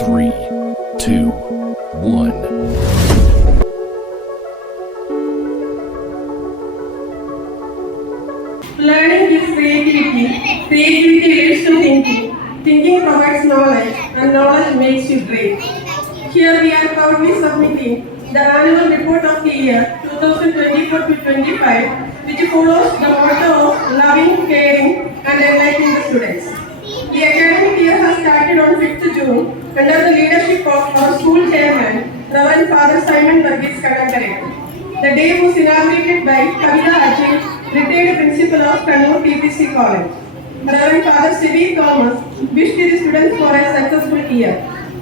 3, 2, 1. Learning is creativity. Creativity leads to thinking. Thinking provides knowledge, and knowledge makes you great. Here we are proudly submitting the annual report of the year 2024 to 25, which follows the motto of loving, caring, and enlightening the students. The academic year has started on 5th June under the leadership of our school chairman, Reverend Father Simon Varghese Kadangare. The day was inaugurated by Kavita Ajay, retired principal of Kannur TPC College. Reverend Father Sibi Thomas wished the students for a successful year.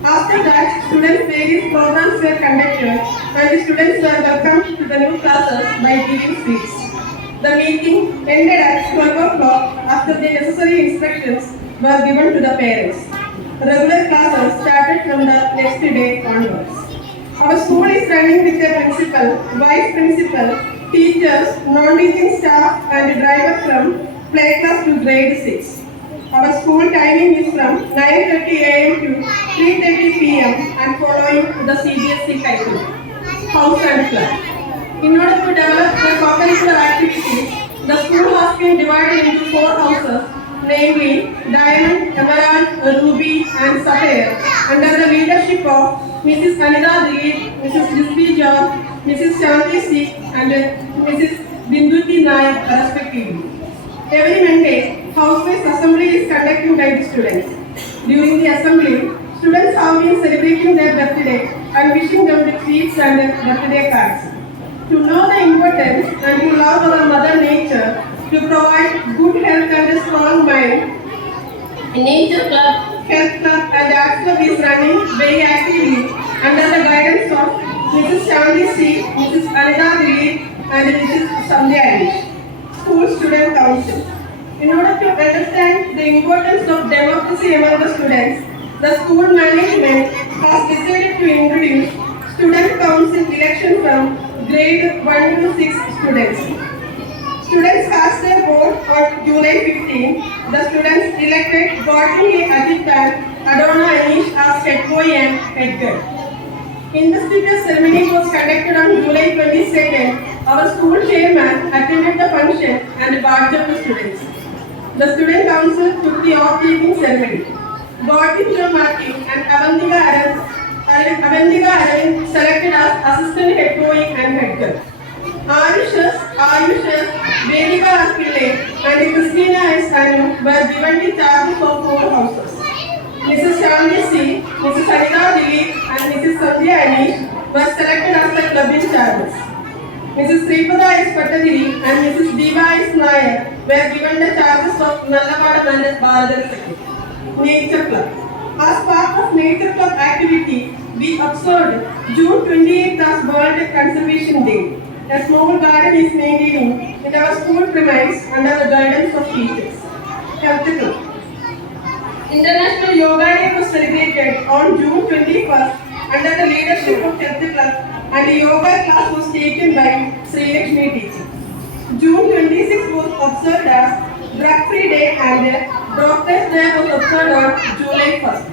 After that, students' various programs were conducted and the students were welcomed to the new classes by giving sweets. The meeting ended at 12 o'clock after the necessary instructions were given to the parents. Regular classes started from the next day onwards. Our school is running with a principal, vice principal, teachers, non-teaching staff and a driver from play class to grade 6. Our school timing is from 9:30 a.m. to 3:30 p.m. and following the CBSE curriculum. House and club. In order to develop the co-curricular activities, the school has been divided into 4 houses, namely Diamond, Emerald, Ruby and Sapphire, under the leadership of Mrs. Anita Dilip, Mrs. Jisbi John, Mrs. Shanti Sikh and Mrs. Binduti Nayak respectively. Every Monday, house-wise assembly is conducted by the students. During the assembly, students have been celebrating their birthday and wishing them with sweets and birthday cards. To know the importance and to love our mother nature, to provide good health and a strong mind, Nature Club, Health Club and Arts Club is running very actively under the guidance of Mrs. Shanti Sikh, Mrs. Anita Dilip and Mrs. Sandhya Anish. School Student Council. In order to understand the importance of democracy among the students, the school management has decided to introduce Student Council election from grade 1 to 6 students. Students cast their vote on July 15. The students elected Gautam Ajit and Adona Anish as head boy and head girl. Investiture ceremony was conducted on July 22nd. Our school chairman attended the function and badged up the students. The student council took the oath-taking ceremony. Gautam Matthew and Avantika Arvind selected as assistant head boy and head girl. Ayush, Vedika Pillai and Christina S. Anu were given the charges of 4 houses. Mrs. Shanti Sikh, Mrs. Anita Dilip and Mrs. Sandhya Anish were selected as the club in charges. Mrs. Sripada S. Patadiri and Mrs. Diva S. Nair were given the charges of Nallapad and Bharadar. Nature Club. As part of Nature Club activity, we observed June 28th as World Conservation Day. A small garden is maintaining in our school premise under the guidance of teachers. Health Club. International Yoga Day was celebrated on June 21st under the leadership of Health Club and a yoga class was taken by Sri Lakshmi teacher. June 26th was observed as Drug Free Day and Doctors Day was observed on July 1st.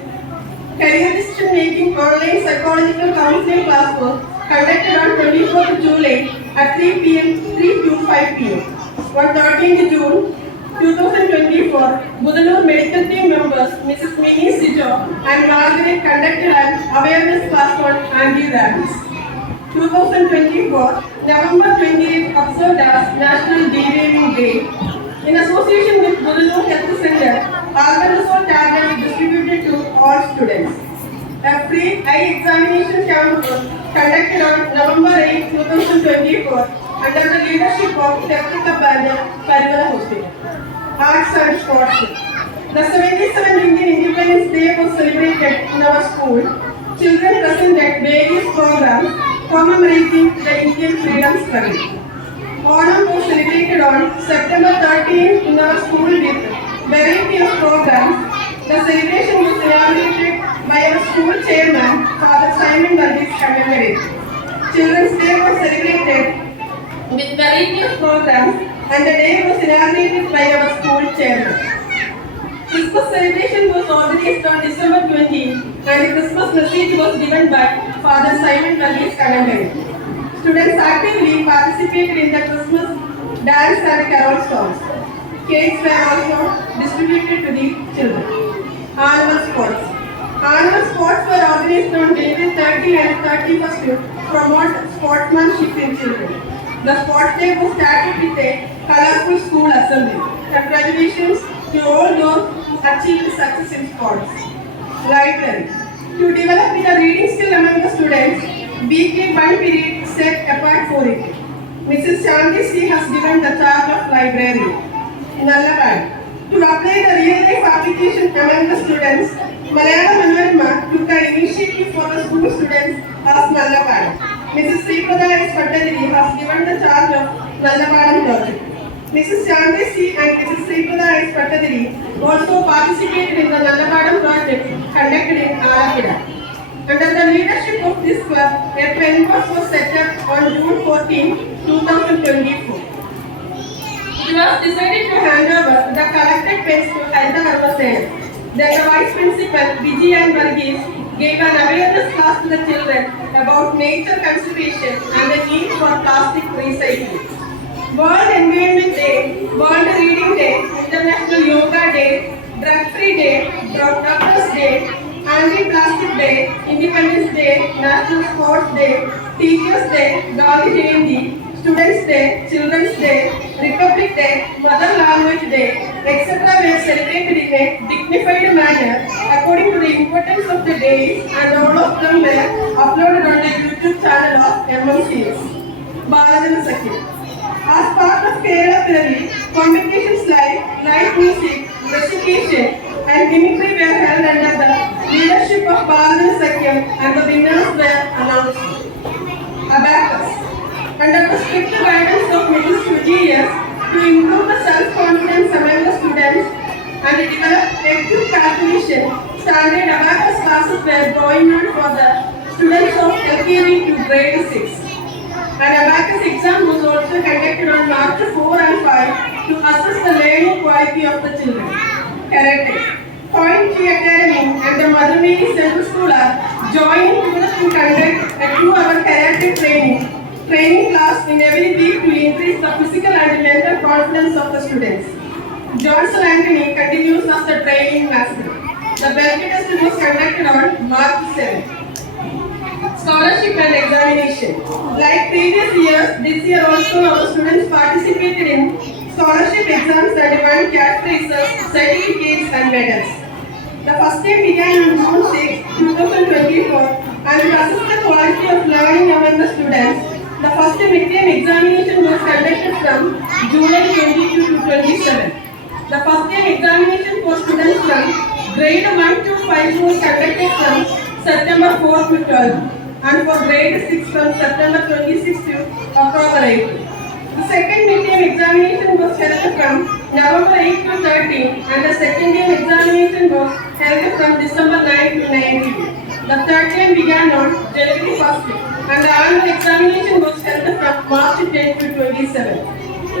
Career Decision Making Online Psychological Counseling class was conducted on 24th July at 3 to 5 p.m. On 13th June 2024, Budalur medical team members Mrs. Mini Sijo and Margaret conducted an awareness class on anti-rabies. 2024, November 28th observed as National Derailing Day. In association with Budalur Health Center, albendazole tablet distributed to all students. A free eye examination camp was conducted on November 8, 2024 under the leadership of Health Club and Parivara Hospital. Arts and Sports. The 77th Indian Independence Day was celebrated in our school. Children presented various programs commemorating the Indian freedom struggle. Onam was celebrated on September 13th in our school with variety of programs. The celebration was inaugurated by our school chairman, Father Simon Varghese Kadangare. Children's Day was celebrated with variety of programs and the day was inaugurated by our school chairman. Christmas celebration was organized on December 20 and the Christmas message was given by Father Simon Verghese Kanangai. Students actively participated in the Christmas dance and carol songs. Cakes were also distributed to the children. Annual sports. Annual sports were organized on January 30 and 31st to promote sportsmanship in children. The sports day was started with a colorful school assembly. Congratulations to all those who achieved success in sports. Library. To develop the reading skill among the students, weekly one period set apart for it. Mrs. Shanti C has given the charge of library. Nallapad. To apply the real-life application among the students, Malayalam Manorama took an initiative for the school students of Nallapad. Mrs. Sripada S. Patadiri has given the charge of Nallapadam project. Mrs. Shanti C. and Mrs. Sripada S. Patadiri also participated in the Nallapadam project conducted in Alapida. Under the leadership of this club, a pen box was set up on June 14, 2024. It was decided to hand over the collected pens to Haida Harvasen. Then the Vice Principal, Vijayan Verghese, gave an awareness class to the children about nature conservation and the need for plastic recycling. World Environment Day, World Reading Day, International Yoga Day, Drug Free Day, Doctors Day, Anti-Plastic Day, Independence Day, National Sports Day, Teachers Day, Gandhi Jayanti, Students Day, Children's Day, Republic Day, Mother Language Day, etc. were celebrated in a dignified manner according to the importance of the days, and all of them were uploaded on the YouTube channel of MMCS. Balajana Sakhi. As part of Kerala Piravi, competitions like live music, recitation, and mimicry were held under the leadership of Balajana Sakyam, and the winners were announced. Abacus. Under the strict guidance of Mrs. Sujias to improve the self-confidence among the students and develop active calculation, standard abacus classes were going on for the students of LKG to grade 6. An abacus exam was also conducted on March 4 and 5 to assess the learning quality of the children. Karate. Point G Academy and the Mother Mary Central School are joining together to conduct a 2-hour karate training class in every week to increase the physical and mental confidence of the students. Johnson Anthony continues as the training master. The Belgian test was conducted on March 7. Scholarship and examination. Like previous years, this year also our students participated in scholarship exams and won cash prizes, certificates and medals. The first day began on June 6, 2024 and to assess the quality of learning among the students. The first midterm examination was conducted from July 22 to 27. The first term examination for students from grade 1 to 5 was conducted from September 4 to 12 and for grade 6 from September 26 to October 8. The second midterm examination was held from November 8 to 13 and the second term examination was held from December 9 to 19. The third term began on January 1st and the annual examination was held from March 10 to 27.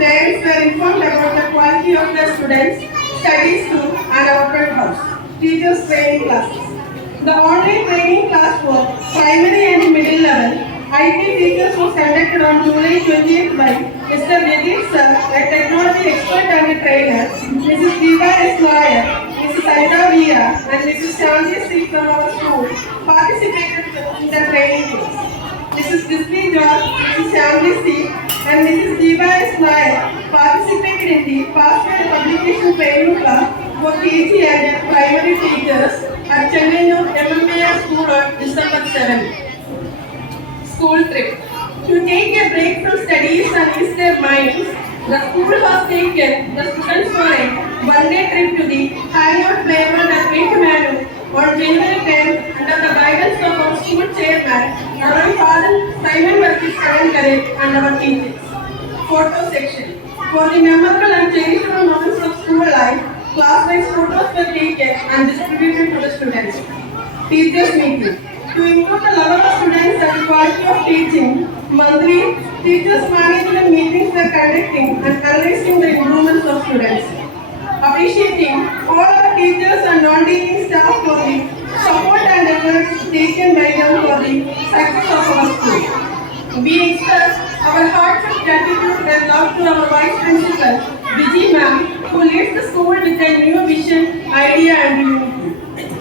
Parents were informed about the quality of their students' studies through an open house. Teachers training classes. The online training class for primary and middle level IT teachers was conducted on July 20th by Mr. Vivek Sir, a technology expert and a trainer, Mrs. Deepa S. Nair, Mrs. Aida Via, and Mrs. Shanti C. from our school participated in the training course. Mrs. Disney George, Mrs. Shanti C. and Mrs. Deepa S. Nair participated in the Password Publication Training class for KG and primary teachers at Chennai MMAR School on December 7. School trip. To take a break from studies and ease their minds, the school has taken the students for a one-day trip to the Hangout Playground at Vintamanu on January 10th under the guidance of our school chairman, our father Simon Verghese Kanangai and our teachers. Photo section. For the memorable and cherishable moments of school life, class-wise photos were taken and distributed to the students. Teachers meeting. To improve the level of students and quality of teaching, monthly teachers management meetings were conducting and analyzing the improvements of students. Appreciating all our teachers and non-teaching staff for the support and efforts taken by them for the success of our school. We express our heartfelt gratitude and love to our Vice Principal, Viji Ma'am, who leads the school with a new vision, idea and unity.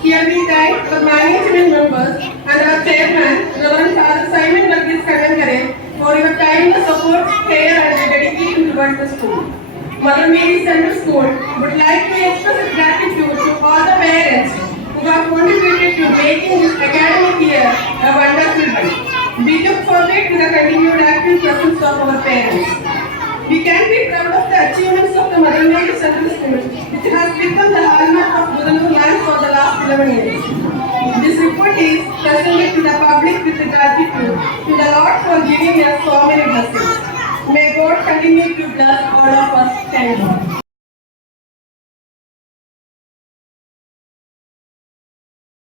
Here we thank our management members and our chairman, Reverend Father Simon Verghese Kadankare, for your kindness, support, care and dedication towards the school. Mother Mary Central School would like to express its gratitude to all the parents who have contributed to making this academic year a wonderful one. We look forward to the continued active presence of our parents. We can be proud of the achievements of the Mother Mary Central School, which has become the hallmark of Budhanur land for the last 11 years. This report is presented to the public with gratitude to the Lord for giving us so many blessings. May God continue to bless all of us. Thank you.